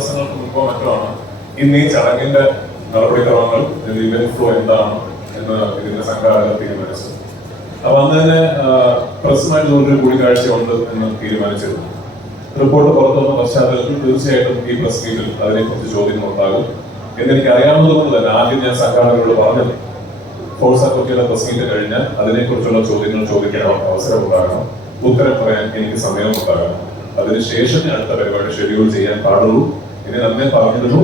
ദിവസങ്ങൾക്ക് മുമ്പോ മറ്റോ ആണ് ഇന്ന് ഈ ചടങ്ങിന്റെ നടപടിക്രമങ്ങൾ ഇവന്റ് ഫ്ലോ എന്താണ് എന്ന് ഇതിന്റെ സംഘാടകർ തീരുമാനിച്ചു. അപ്പൊ അന്ന് തന്നെ പ്രസുമായിട്ട് ഒരു കൂടിക്കാഴ്ച ഉണ്ട് എന്ന് തീരുമാനിച്ചിരുന്നു. റിപ്പോർട്ട് പുറത്തു വന്ന പശ്ചാത്തലത്തിൽ തീർച്ചയായിട്ടും ഈ പ്രസ് മീറ്റിൽ അതിനെക്കുറിച്ച് ചോദ്യങ്ങൾ ഉണ്ടാകും എന്നെനിക്ക് അറിയാവുന്നത് കൊണ്ട് തന്നെ ആദ്യം ഞാൻ സംഘാടകരോട് പറഞ്ഞത് ഫോഴ്സ് അഡ്വക്കേറ്റ് പ്രസ് മീറ്റ് കഴിഞ്ഞാൽ അതിനെക്കുറിച്ചുള്ള ചോദ്യങ്ങൾ ചോദിക്കാൻ അവസരം ഉണ്ടാകണം ഉത്തരം പറയാൻ എനിക്ക് സമയം ഉണ്ടാകണം അതിനുശേഷം അടുത്ത പരിപാടി ഷെഡ്യൂൾ ചെയ്യാൻ പാടുള്ളൂ. ഇനി നന്നേ പറഞ്ഞിരുന്നു.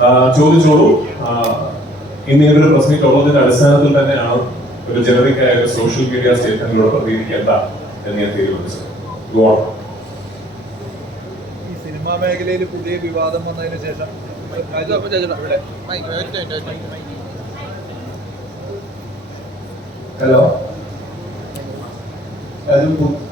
ആ, ചോദിച്ചോളൂ. ആ, ഇനി ഒരു പ്രസ് മീറ്റ് ഉള്ളതിന്റെ അടിസ്ഥാനത്തിൽ തന്നെയാണ് ഒരു ജനറിക് ആയ ഒരു സോഷ്യൽ മീഡിയ സ്റ്റേറ്റ്മെന്റിലൂടെ പ്രതികരിക്കേണ്ട എന്ന് ഞാൻ തീരുമാനിച്ചത്. സിനിമാ മേഖലയിൽ പുതിയ വിവാദം വന്നതിന് ശേഷം ഹലോ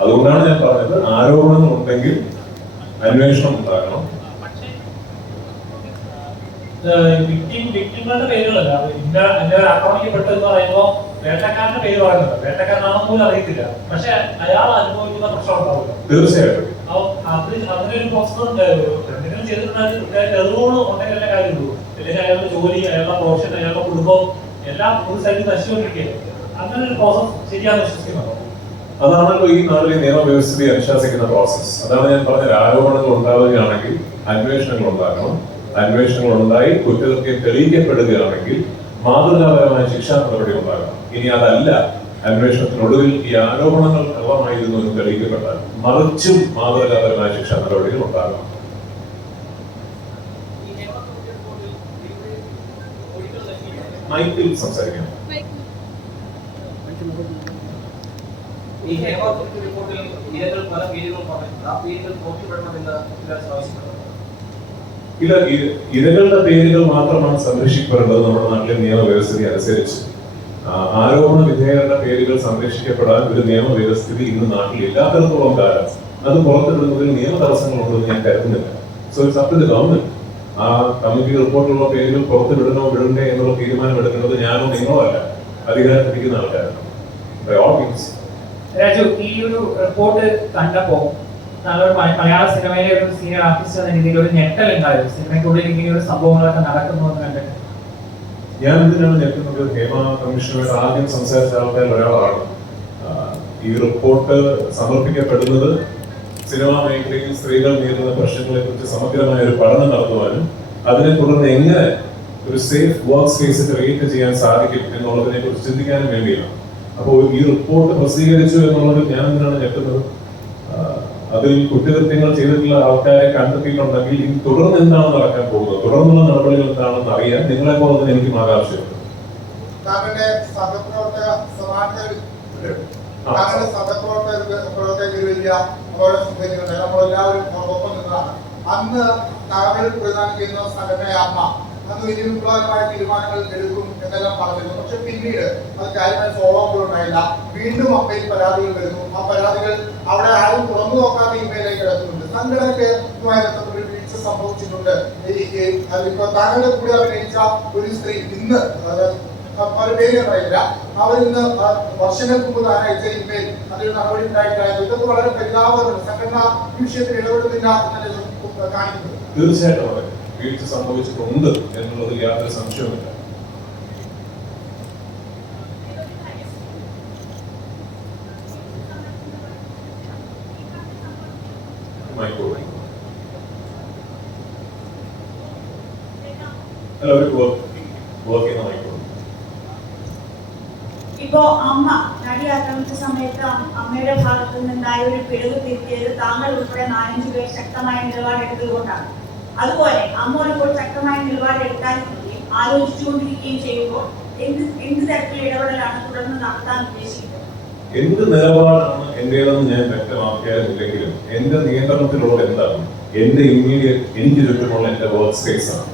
അതുകൊണ്ടാണ് ഞാൻ പറഞ്ഞത് ആരോപണം ഉണ്ടെങ്കിൽ അന്വേഷണം ഉണ്ടാകണം. വിക്ടിം പേരുകളല്ല. ഇന്ന വേട്ടക്കാരന്റെ പേര് പറയുന്നത് വേട്ടക്കാരനാണെന്ന് പോലും അറിയത്തില്ല. പക്ഷെ അയാൾ അനുഭവിക്കുന്ന പ്രശ്നം ഉണ്ടാവില്ല. തീർച്ചയായിട്ടും. അപ്പൊ അത് അങ്ങനെ ഒരു പ്രശ്നം എന്തെങ്കിലും ചെയ്തിട്ടുണ്ടെങ്കിൽ തെളിവുകൾ ഉണ്ടെങ്കിലല്ലേ കാര്യമുള്ളൂ. അല്ലെങ്കിൽ അയാളുടെ ജോലി അയാളുടെ പ്രൊഫഷൻ അയാളുടെ കുടുംബം എല്ലാം ഒരു സൈഡിൽ നശിച്ചുകൊണ്ടിരിക്കുകയാണ്. അങ്ങനെ ഒരു പ്രോസസ് ശരിയാണെന്ന് വിശ്വസിക്കുന്നുണ്ടോ? അതാണല്ലോ ഈ നാട്ടിലെ നിയമവ്യവസ്ഥയെ അനുശാസിക്കുന്ന പ്രോസസ് അതാണ് ഞാൻ പറഞ്ഞ ആരോപണങ്ങൾ ഉണ്ടാവുകയാണെങ്കിൽ അന്വേഷണങ്ങൾ ഉണ്ടാകണം. അന്വേഷണങ്ങൾ ഉണ്ടായി കുറ്റകൃത്യം തെളിയിക്കപ്പെടുകയാണെങ്കിൽ മാതൃകാപരമായ ശിക്ഷാ നടപടി ഉണ്ടാകണം. ഇനി അതല്ല. അന്വേഷണത്തിനൊടുവിൽ ഈ ആരോപണങ്ങൾ കള്ളമായിരുന്നു എന്ന് തെളിയിക്കപ്പെട്ടാൽ മറിച്ചും മാതൃകാപരമായ ശിക്ഷാ നടപടികൾ ഉണ്ടാകണം. മൈക്കിൽ സംസാരിക്കണം ഇല്ല ഇരകളുടെ പേരുകൾ മാത്രമാണ് സംരക്ഷിക്കപ്പെടേണ്ടത്. നമ്മുടെ നാട്ടിലെ നിയമവ്യവസ്ഥിതി അനുസരിച്ച്. ആരോപണ വിധേയരുടെ പേരുകൾ സംരക്ഷിക്കപ്പെടാൻ ഒരു നിയമവ്യവസ്ഥിതി ഇന്ന് നാട്ടിൽ ഇല്ലാത്തിടത്തോളം കാലം അത് പുറത്തിടുന്നതിൽ നിയമ തടസ്സങ്ങളുണ്ടെന്ന് ഞാൻ കരുതുന്നില്ല. So it's up to government ആ കമ്മിറ്റി റിപ്പോർട്ടുള്ള പേരുകൾ പുറത്തുവിടണോ വിടണ്ടേ എന്നുള്ള തീരുമാനം എടുക്കുന്നത് ഞാനോ നിങ്ങളോ അല്ല. അധികാരത്തിരിക്കുന്ന ആൾക്കാരാണ്. രാജു ഈ ഒരു റിപ്പോർട്ട് കണ്ടപ്പോ നല്ലൊരു മലയാള സിനിമയിലെ ഒരു സീനിയർ ആർട്ടിസ്റ്റ് എന്ന രീതിയിൽ ഒരു ഞെട്ടൽ ഉണ്ടായിരുന്നു. സിനിമയ്ക്കുള്ളിൽ ഇങ്ങനെ ഒരു സംഭവങ്ങളൊക്കെ നടക്കുന്നു എന്ന് കണ്ടിട്ട്. ഞാൻ എന്തിനാണ് ഞെട്ടുന്നത്. ഹേമ കമ്മീഷനുമായിട്ട് ആദ്യം സംസാരിച്ച ആൾക്കാരിൽ ഒരാളാണ്. ഈ റിപ്പോർട്ട് സമർപ്പിക്കപ്പെടുന്നത് സിനിമാ മേഖലയിൽ സ്ത്രീകൾ നേരിടുന്ന പ്രശ്നങ്ങളെ കുറിച്ച് സമഗ്രമായ ഒരു പഠനം നടത്തുവാനും അതിനെ തുടർന്ന് എങ്ങനെ ഒരു സേഫ് വർക്ക് സ്പേസ് ക്രിയേറ്റ് ചെയ്യാൻ സാധിക്കും എന്നുള്ളതിനെ കുറിച്ച് ചിന്തിക്കാനും വേണ്ടിയാണ്. അപ്പോൾ ഈ റിപ്പോർട്ട് പ്രസിദ്ധീകരിച്ചു എന്നുള്ളത് ഞാൻ എന്തിനാണ് ഞെട്ടുന്നത് അതിൽ കുറ്റകൃത്യങ്ങൾ ചെയ്തിട്ടുള്ള ആൾക്കാരെ കണ്ടെത്തിയിട്ടുണ്ടെങ്കിൽ ഇനി തുടർന്ന് എന്താണ് നടക്കാൻ പോകുന്നത്? തുടർന്നുള്ള നടപടികൾ എന്താണെന്ന് അറിയാൻ നിങ്ങളെ പോലെ തന്നെ എനിക്കും ആകാംക്ഷയുണ്ട്. അന്ന് താങ്കൾ പ്രധാനം ചെയ്യുന്ന സംഘടനയായ അമ്മ വിപ്ലവകരമായ തീരുമാനങ്ങൾ എടുക്കും എന്നെല്ലാം പറഞ്ഞിരുന്നു. പക്ഷെ പിന്നീട് അത് കാര്യമായി ഫോളോ അപ്പ് ഉണ്ടായില്ല. വീണ്ടും അമ്മയിൽ പരാതികൾ വരുന്നു. ആ പരാതികൾ അവിടെ ആരും തുറന്നു നോക്കാതെ ഇമെയിലേക്ക് കിടക്കുന്നുണ്ട്. സംഘടനയ്ക്ക് ഇതുമായി ബന്ധപ്പെട്ട ഒരു വീഴ്ച സംഭവിച്ചിട്ടുണ്ട്. ഇപ്പൊ താങ്കളുടെ കൂടെ അഭിനയിച്ച ഒരു സ്ത്രീ ഇന്ന് ആ വർഷങ്ങൾക്ക് മുമ്പ് താൻ അയച്ച ഇമെയിൽ അതിൽ നടപടി ഉണ്ടായിട്ടായിരുന്നു ഇതൊക്കെ വളരെ പരിതാപകരമാണ്. സംഘടന വിഷയത്തിൽ ഇടപെടുന്നില്ല എന്നല്ലേ കാണിക്കുന്നത്? തീർച്ചയായിട്ടും വീഴ്ച സംഭവിച്ചിട്ടുണ്ട് എന്നുള്ളത് യാതൊരു സംശയവുമില്ല. ഇപ്പോ അമ്മ നടി ആക്രമിച്ച സമയത്ത് അമ്മയുടെ ഭാഗത്തു നിന്നുണ്ടായ ഒരു പിഴവ് തിരുത്തിയത് താങ്കൾ ഉൾപ്പെടെ നാലഞ്ചു പേർ ശക്തമായ നിലപാടെടുത്തത് കൊണ്ടാണ് അതുപോലെ അമ്മ ഇപ്പോൾ ശക്തമായ നിലപാടെടുക്കാൻ ആലോചിച്ചുകൊണ്ടിരിക്കുകയും ചെയ്യുമ്പോൾ എന്ത് എന്ത് തരത്തിലുള്ള ഇടപെടലാണ് തുടർന്ന് നടത്താൻ ഉദ്ദേശിക്കുന്നത്? എന്ത് നിലപാടാണ് എന്റേതെന്ന് ഞാൻ വ്യക്തമാക്കിയാലില്ലെങ്കിലും എന്റെ നിയന്ത്രണത്തിലുള്ള എന്താണ്? എന്റെ ഇമ്മീഡിയറ്റ് എനിക്ക് ചുറ്റുമുള്ള എന്റെ വർക്ക് സ്പേസ് ആണ്.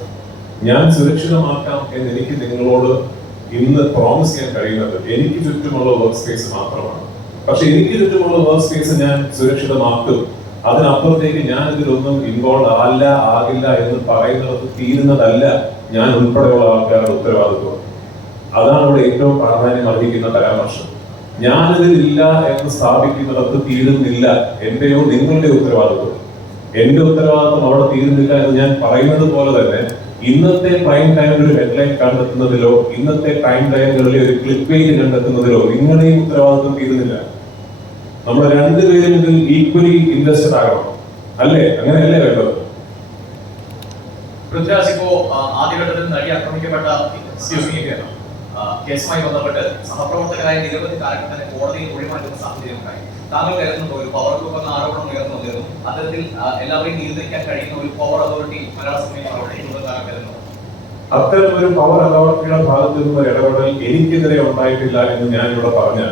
ഞാൻ സുരക്ഷിതമാക്കാം എന്ന് എനിക്ക് നിങ്ങളോട് ഇന്ന് പ്രോമിസ് ചെയ്യാൻ കഴിയുന്നത് എനിക്ക് ചുറ്റുമുള്ള വർക്ക് സ്പേസ് മാത്രമാണ്. പക്ഷെ എനിക്ക് ചുറ്റുമുള്ള വർക്ക് സ്പേസ് ഞാൻ സുരക്ഷിതമാക്കും. അതിനപ്പുറത്തേക്ക് ഞാൻ ഇതിലൊന്നും ഇൻവോൾവ് ആല്ല ആകില്ല എന്ന് പറയുന്നത് തീരുന്നതല്ല ഞാൻ ഉൾപ്പെടെയുള്ള ആൾക്കാരുടെ ഉത്തരവാദിത്വം. അതാണ് ഇവിടെ ഏറ്റവും പ്രാധാന്യം അർഹിക്കുന്ന പരാമർശം. ഞാനിതിലില്ല എന്ന് സ്ഥാപിക്കുന്നിടത്ത് തീരുന്നില്ല എന്റെയോ നിങ്ങളുടെ ഉത്തരവാദിത്വം. എന്റെ ഉത്തരവാദിത്വം അവിടെ തീരുന്നില്ല എന്ന് ഞാൻ പറയുന്നത് പോലെ തന്നെ ഇന്നത്തെ പ്രൈം ടൈമിൽ ഒരു ഹെഡ്ലൈൻ കണ്ടെത്തുന്നതിലോ ഇന്നത്തെ പ്രൈം ടൈമുകളിലെ ഒരു ക്ലിക്ക് പേജ് കണ്ടെത്തുന്നതിലോ നിങ്ങളുടെയും ഉത്തരവാദിത്വം തീരുന്നില്ല. നമ്മൾ രണ്ടുപേരും ഇതിൽ ഈക്വലി ഇൻട്രസ്റ്റഡ് ആകണം. അല്ലേ? അങ്ങനെയല്ലേ വേണ്ടത്? പൃഥ്വിരാജ് ഇപ്പോ ആദ്യഘട്ടത്തിൽ നടി ആക്രമിക്കപ്പെട്ട ആ, കേസുമായി ബന്ധപ്പെട്ട് സഹപ്രവർത്തകരായ നിരവധി കാലഘട്ടത്തിന് കോടതിയിൽ ഒഴിമാറ്റുന്ന സാഹചര്യം ഉണ്ടായി. താങ്കൾ കരുതുന്നുണ്ടോ? ഒരു പവർ ഗ്രൂപ്പ് എന്ന ആരോപണം ഉയർന്നു വന്നിരുന്നു അത്തരത്തിൽ എല്ലാവരെയും നിയന്ത്രിക്കാൻ കഴിയുന്ന ഒരു പവർ അതോറിറ്റി മലയാള സിനിമയിൽ പ്രവർത്തിക്കുന്നത് താങ്കൾ കരുതുന്നു അത്തരം ഒരു പവർ അതോറിറ്റിയുടെ ഭാഗത്തു നിന്നുള്ള ഇടപെടൽ എനിക്കെതിരെ ഉണ്ടായിട്ടില്ല എന്ന് ഞാനിവിടെ ഇവിടെ പറഞ്ഞാൽ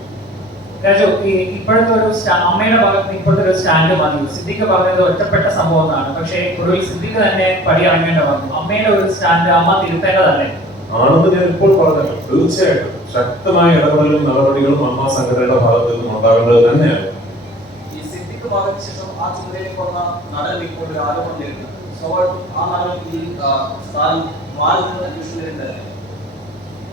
Raju ഈ ഇപ്പോഴത്തെ ഒരു അമ്മയുടെ ഭാഗത്ത് ഇപ്പോഴത്തെ ഒരു സ്റ്റാൻഡ് മതി സിദ്ദിഖ് പറഞ്ഞത് ഒറ്റപ്പെട്ട സംഭവം എന്നാണ്. പക്ഷേ ഒടുവിൽ സിദ്ദിഖ് തന്നെ പടി ഇറങ്ങേണ്ട വന്നു. അമ്മയുടെ ഒരു സ്റ്റാൻഡ് അമ്മ തിരുത്തേണ്ടതല്ലേ? ആണെന്ന് ഞാൻ ഇപ്പോൾ പറഞ്ഞല്ലോ. തീർച്ചയായിട്ടും. ശക്തമായ ഇടപെടലും നടപടികളും അമ്മ സംഘടനയുടെ ഭാഗത്ത് നിന്നും ഉണ്ടാകേണ്ടത് തന്നെയാണ്. ഈ സിദ്ദിഖ് ശേഷം ആ ചുമതലയിൽ പറഞ്ഞ നടൻ ഇപ്പോൾ ഒരു ആരോപണം നേരിടുന്നു സ്വാഭാവികം ആ നടൻ ഈ സ്ഥാനം മാറി നിന്ന് അന്വേഷണം നേരിടുന്നതല്ലേ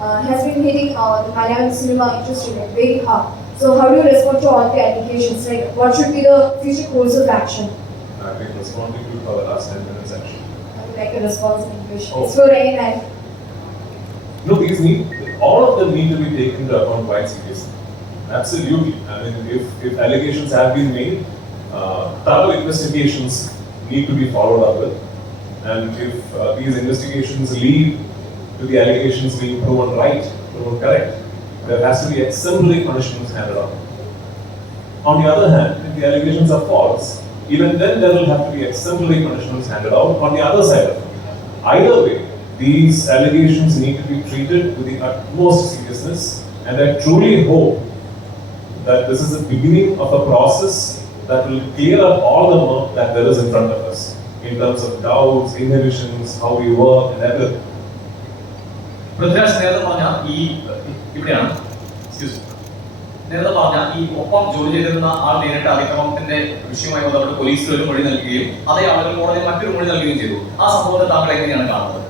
uh, has been hitting uh, the Malayalam cinema industry like very hard. So, how do you respond to all the allegations? Like, what should be the future course of action? I've been responding to for the last 10 minutes actually. I would like a response in English. Oh. It's for any man. No, these need, all of them need to be taken into account quite seriously. Absolutely. I mean, if, if allegations have been made, uh, thorough investigations need to be followed up with. And if uh, these investigations lead to the allegations being proven right, proven correct, there has to be exemplary punishments handed out. On the other hand, if the allegations are false, even then there will have to be exemplary punishments handed out on the other side of it. Either way, these allegations need to be treated with the utmost seriousness, and I truly hope that this is the beginning of a process that will clear up all the murk that there is in front of us in terms of doubts, inhibitions, how we work, and everything. Prithviraj നേരത്തെ പറഞ്ഞ ഈ ഇവിടെയാണ് നേരത്തെ പറഞ്ഞ ഈ ഒപ്പം ജോലി ചെയ്തിരുന്ന ആൾ അതിക്രമത്തിന്റെ വിഷയവുമായി ബന്ധപ്പെട്ട് പോലീസിൽ ഒരു മൊഴി നൽകുകയും അതേ ആളുകൾ കോടതിയിൽ മറ്റൊരു മൊഴി നൽകുകയും ചെയ്തു. ആ സംഭവത്തെ താങ്കൾ എങ്ങനെയാണ് കാണുന്നത്?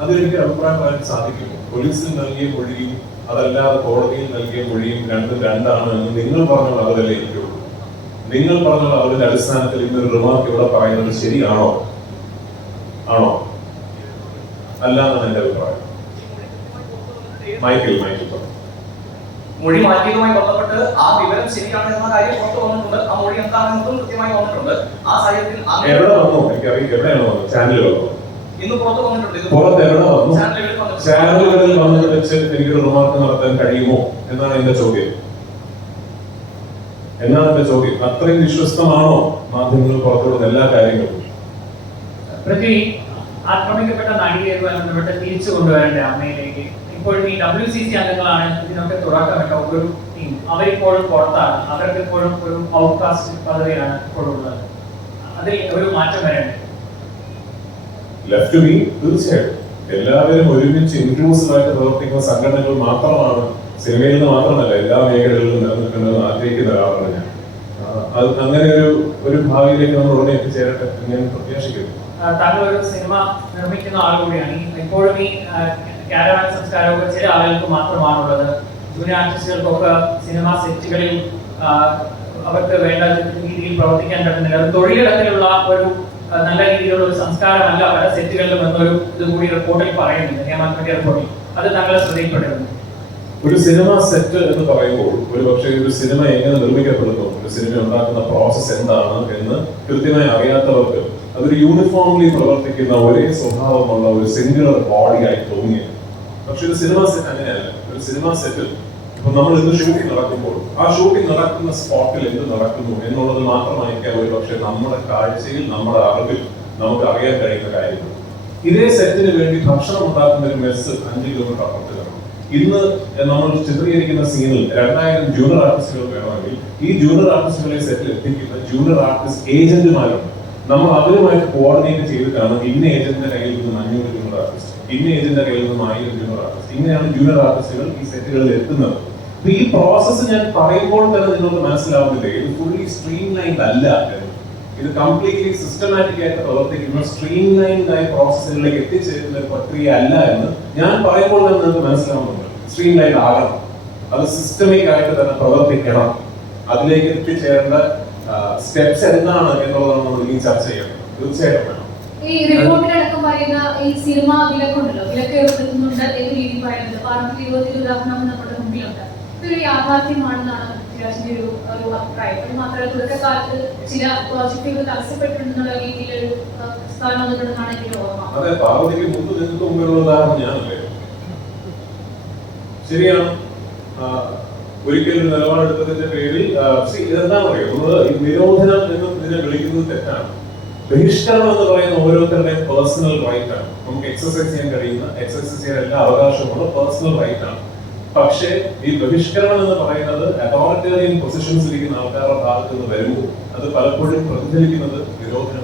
അതെനിക്ക് അഭിപ്രായം പറയാൻ സാധിക്കും പോലീസിൽ നൽകിയ മൊഴിയും അതല്ലാതെ കോടതിയിൽ നൽകിയ മൊഴിയും രണ്ടും രണ്ടാണ് എന്ന് നിങ്ങൾ പറഞ്ഞ അവരല്ലേ എനിക്കുള്ളൂ നിങ്ങൾ പറഞ്ഞ അവരുടെ അടിസ്ഥാനത്തിൽ ഇന്നൊരു റിമാർക്ക് ഇവിടെ പറയുന്നത് ശരിയാണോ? ആണോ? അല്ല എന്നാണ് എന്റെ അഭിപ്രായം. മൈക്കിൾ മൈക്കിൾ പറഞ്ഞു മൊഴി മാറ്റിയതുമായി ബന്ധപ്പെട്ട് ആ വിവരം ശരിയാണ് എന്ന കാര്യം പുറത്തു വന്നിട്ടുണ്ട്. ആ മൊഴി എന്താണെന്നതും കൃത്യമായി വന്നിട്ടുണ്ട്. ആ സാഹചര്യത്തിൽ എവിടെ വന്നു? എനിക്കറിയാം എവിടെയാണ് വന്നത്? ചാനലുകൾ ഇന്ന് പുറത്തു വന്നിട്ടുണ്ട്. പുറത്ത് എവിടെ വന്നു? ചാനലുകളിൽ വന്നത് വെച്ച് എനിക്കൊരു റിമാർക്ക് നടത്താൻ കഴിയുമോ? എന്നാണ് എന്റെ ചോദ്യം. എന്നാണ് എന്റെ ചോദ്യം? അത്രയും വിശ്വസ്തമാണോ മാധ്യമങ്ങൾ പുറത്തുവിടുന്ന എല്ലാ കാര്യങ്ങളും? ആക്രമിക്കപ്പെട്ട നടിയുമായി ബന്ധപ്പെട്ട് തിരിച്ചു കൊണ്ടുവരേണ്ട അമ്മയിലേക്ക്? ഇപ്പോഴും ഈ ഡബ്ല്യു സി സി അംഗങ്ങളാണ് ഇതിനൊക്കെ തുടക്കമിട്ട ഒരു ടീം അവരിപ്പോഴും പുറത്താണ്. അവർക്ക് ഇപ്പോഴും ഒരു ഔട്ട്കാസ്റ്റ് പദവിയാണ് ഇപ്പോഴും ഉള്ളത്. അതിൽ ഒരു മാറ്റം വരേണ്ടത് ലെഫ്റ്റ് മീ തീർച്ചയായിട്ടും എല്ലാവരും ഒരുമിച്ച് ഇൻക്ലൂസീവ് ആയിട്ട് പ്രവർത്തിക്കുന്ന സംഘടനകൾ മാത്രമാണ് സിനിമയിൽ നിന്ന് മാത്രമല്ല എല്ലാ മേഖലകളിലും നിലനിൽക്കുന്നത് ആഗ്രഹിക്കുന്ന ഒരാളാണ് ഞാൻ. അത് അങ്ങനെ ഒരു ഒരു ഭാവിയിലേക്ക് നമ്മൾ ഉടനെ എത്തിച്ചേരട്ടെ ഞാൻ പ്രത്യാശിക്കുന്നു. താങ്കൾ ഒരു സിനിമ നിർമ്മിക്കുന്ന ആൾ കൂടിയാണ്. ഇപ്പോഴും ഈ കാരവാൻ സംസ്കാരമൊക്കെ ചില ആളുകൾക്ക് മാത്രമാണുള്ളത്. ജൂനിയർ ആർട്ടിസ്റ്റുകൾക്കൊക്കെ സിനിമ സെറ്റുകളിൽ അവർക്ക് വേണ്ട രീതിയിൽ പ്രവർത്തിക്കാൻ പറ്റുന്നില്ല. അത് തൊഴിലിടത്തിലുള്ള ഒരു നല്ല രീതിയിലുള്ള ഒരു സംസ്കാരമല്ല പല സെറ്റുകളിലും എന്നൊരു ഇത് കൂടി റിപ്പോർട്ടിൽ പറയുന്നുണ്ട്. നിയമത്തിന്റെ റിപ്പോർട്ടിൽ അത് താങ്കളെ ശ്രദ്ധയിൽപ്പെടുന്നു. ഒരു സിനിമ സെറ്റ് എന്ന് പറയുമ്പോൾ ഒരു പക്ഷേ ഒരു സിനിമ എങ്ങനെ നിർമ്മിക്കപ്പെടുന്നു ഒരു സിനിമ ഉണ്ടാക്കുന്ന പ്രോസസ്സ് എന്താണ് എന്ന് കൃത്യമായി അറിയാത്തവർക്ക് അതൊരു യൂണിഫോംലി പ്രവർത്തിക്കുന്ന ഒരേ സ്വഭാവമുള്ള ഒരു സിംഗുലർ ബോഡിയായി തോന്നിയത്. പക്ഷെ ഒരു സിനിമ സെറ്റ് അങ്ങനെയല്ല. ഒരു സിനിമ സെറ്റിൽ ഇപ്പൊ നമ്മൾ ഇന്ന് ഷൂട്ടിംഗ് നടക്കുമ്പോൾ ആ ഷൂട്ടിംഗ് നടക്കുന്ന സ്പോട്ടിൽ എന്ത് നടക്കുന്നു എന്നുള്ളത് മാത്രമായിരിക്കാം ഒരു പക്ഷെ നമ്മുടെ കാഴ്ചയിൽ നമ്മുടെ അറിവിൽ നമുക്ക് അറിയാൻ കഴിയുന്ന കാര്യങ്ങൾ. ഇതേ സെറ്റിന് വേണ്ടി ഭക്ഷണം ഉണ്ടാക്കുന്ന ഒരു മെസ്സ് അഞ്ച് കിലോമീറ്റർ അപ്പുറത്ത് ഇന്ന് നമ്മൾ ചിത്രീകരിക്കുന്ന സീനിൽ രണ്ടായിരം ജൂനിയർ ആർട്ടിസ്റ്റുകൾ വേണമെങ്കിൽ ഈ ജൂനിയർ ആർട്ടിസ്റ്റുകളെ സെറ്റിൽ എത്തിക്കുന്ന ജൂനിയർ ആർട്ടിസ്റ്റ് ഏജന്റുമാരുണ്ട് നമ്മൾ അവരുമായിട്ട് കോർഡിനേറ്റ് ചെയ്തിട്ടാണ് ഇന്ന ഏജന്റിന്റെ കയ്യിൽ നിന്നും അഞ്ഞൂറ് ജൂനിയർ ആർട്ടിസ്റ്റ് ഇന്ന ഏജന്റിന്റെ കയ്യിൽ നിന്നും ആയിരം ജൂനിയർ ആർട്ടിസ്റ്റ് ഇങ്ങനെയാണ് ജൂനിയർ ആർട്ടിസ്റ്റുകൾ ഈ സെറ്റുകളിൽ എത്തുന്നത്. അപ്പൊ ഈ പ്രോസസ്സ് ഞാൻ പറയുമ്പോൾ തന്നെ നിങ്ങൾക്ക് മനസ്സിലാവുന്നില്ലേ ഇത് ഫുള്ളി സ്ട്രീം ലൈൻഡ് അല്ല. ഇത് കംപ്ലീറ്റ്ലി സിസ്റ്റമാറ്റിക് ആയിട്ട് പ്രവർത്തിക്കുന്ന സ്ട്രീം ലൈൻഡ് ആയ പ്രോസസ്സുകളിലേക്ക് എത്തിച്ചേരുന്ന ഒരു പ്രക്രിയ അല്ല എന്ന് ഞാൻ പറയുമ്പോൾ തന്നെ നിങ്ങൾക്ക് മനസ്സിലാവുന്നുണ്ട്. സ്ട്രീം ലൈൻഡ് ആകണം. അത് സിസ്റ്റമിക് ആയിട്ട് തന്നെ പ്രവർത്തിക്കണം. അതിലേക്ക് എത്തിച്ചേരേണ്ട സ്റ്റെപ്സ് എന്താണ് എന്നുള്ളതാണ് നമ്മൾ ഇനി ചർച്ച ചെയ്യാം തീർച്ചയായിട്ടും വേണം. ഈ റിപ്പോർട്ടിലടക്കം പറയുന്ന ഈ സിനിമ വിലക്കുണ്ടല്ലോ വിലക്ക് ഏർപ്പെടുത്തുന്നുണ്ട് എന്ന രീതി പറയുന്നത് പാർട്ടി ഇരുപത്തി ഉദാഹരണം നമ്മുടെ മുമ്പിലുണ്ട്. ഇതൊരു യാഥാർത്ഥ്യമാണെന്നാണ് പൃഥ്വിരാജിന്റെ ഒരു ഒരു അഭിപ്രായം. അത് മാത്രമല്ല തുടക്കകാലത്ത് ചില പ്രോജക്റ്റുകൾ തടസ്സപ്പെട്ടിട്ടുണ്ടെന്നുള്ള രീതിയിലൊരു സ്ഥാനം വന്നിട്ടുണ്ടെന്നാണ് എനിക്ക് ഓർമ്മ. അതെ പാർവതിക്ക് മുമ്പ് നിങ്ങൾക്ക് മുമ്പിലുള്ള ഉദാഹരണം ഞാനല്ലേ? ശരിയാണ്. ഒരിക്കലും ഒരു നിലപാടെടുത്തതിന്റെ പേരിൽ ഇതെന്താണ് പറയുന്നത് ഈ നിരോധനം എന്ന് ഇതിനെ വിളിക്കുന്നത് തെറ്റാണ്. ബഹിഷ്കരണം എന്ന് പറയുന്ന ഓരോരുത്തരുടെയും പേഴ്സണൽ റൈറ്റ് ആണ്. നമുക്ക് എക്സസൈസ് ചെയ്യാൻ കഴിയുന്ന എക്സസൈസ് ചെയ്യാൻ എല്ലാ അവകാശമുള്ള പേഴ്സണൽ റൈറ്റ് ആണ്. പക്ഷേ ഈ ബഹിഷ്കരണം എന്ന് പറയുന്നത് അതോറിറ്റേറിയൻ പൊസിഷൻസ് ഇരിക്കുന്ന ആൾക്കാരുടെ ഭാഗത്ത് നിന്ന് വരുമ്പോൾ അത് പലപ്പോഴും പ്രതിഫലിക്കുന്നത് നിരോധനമായി